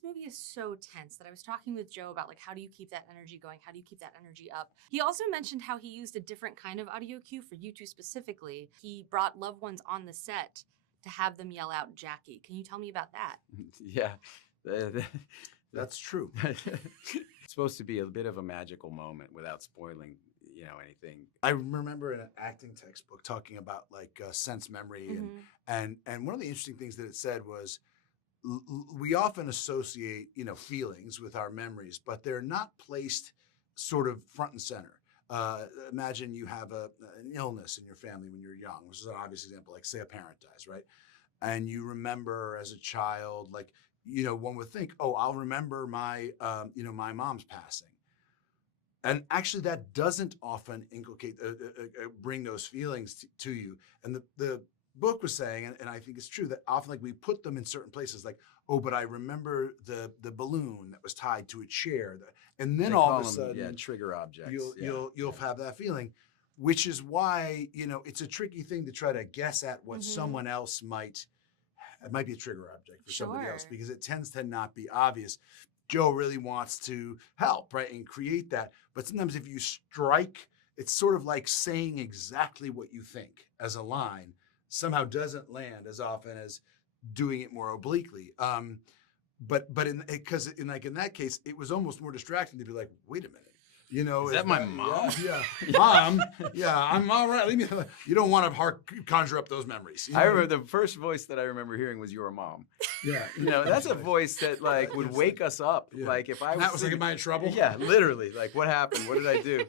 this movie is so tense that I was talking with Joe about, like, how do you keep that energy going? How do you keep that energy up? He also mentioned how he used a different kind of audio cue for you two specifically. He brought loved ones on the set to have them yell out Jackie. Can you tell me about that? Yeah. That's true. It's supposed to be a bit of a magical moment without spoiling, anything. I remember in an acting textbook talking about like sense memory, and one of the interesting things that it said was we often associate feelings with our memories, but they're not placed sort of front and center. Imagine you have an illness in your family when you're young, which is an obvious example, like say a parent dies, right? And you remember as a child, like, one would think, oh, I'll remember my, my mom's passing. And actually that doesn't often inculcate, bring those feelings to you. And the book was saying, and I think it's true, that often like we put them in certain places, like, oh, but I remember the balloon that was tied to a chair. And then all of a sudden, trigger objects. You'll have that feeling, which is why, it's a tricky thing to try to guess at what someone else might. It might be a trigger object for somebody else because it tends to not be obvious. Joe really wants to help, right, and create that. But sometimes if you strike, it's sort of like saying exactly what you think as a line somehow doesn't land as often as doing it more obliquely. But in that case, it was almost more distracting to be like, wait a minute. Is that my mom? Yeah. Mom. Yeah, I'm all right. You don't want to conjure up those memories. I remember the first voice that I remember hearing was your mom. Yeah. That's a voice that like would wake us up. Yeah. Like if I was that was like, am I in trouble? Yeah, literally. Like what happened? What did I do?